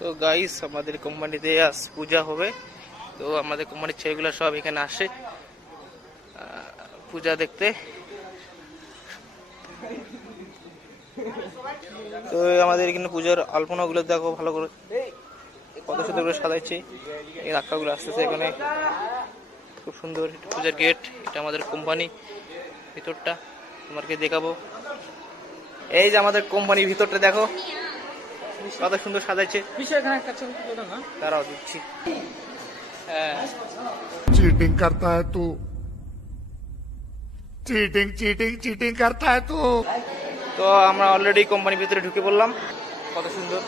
তো গাইস আমাদের কোম্পানিতে আজ পূজা হবে। তো আমাদের কোম্পানির ছেলেগুলো সব এখানে আসে। পূজা দেখতে। তো আমাদের এখানে পূজার আলপনাগুলো দেখো, ভালো করে কত সুন্দর করে সাজাইছে। এই রাক্ষাগুলো আসতেছে এখানে। খুব সুন্দর পূজার গেট এটা আমাদের কোম্পানি ভিতরটা। তোমাকে দেখাবো। এই যে আমাদের কোম্পানির ভিতরটা দেখো। কত সুন্দর সাজাইছে। তারাও এখানে একটা দিচ্ছি। চিটিং করতা হ্যায় তো। চিটিং চিটিং চিটিং করতা হ্যায় তো। তো আমরা অলরেডি কোম্পানির ভিতরে ঢুকে পড়লাম। কত সুন্দর।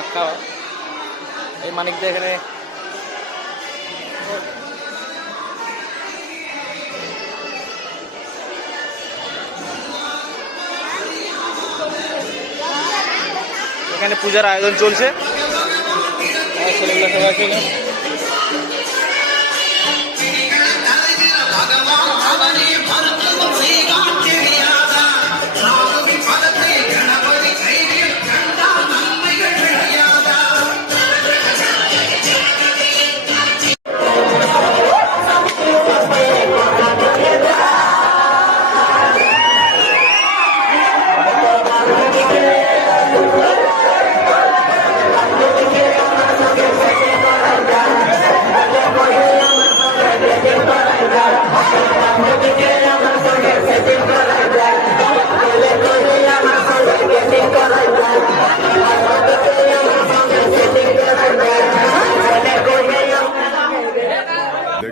আঁকা এই মানিকদের এখানে। এখানে পূজার আয়োজন চলছে সবাই।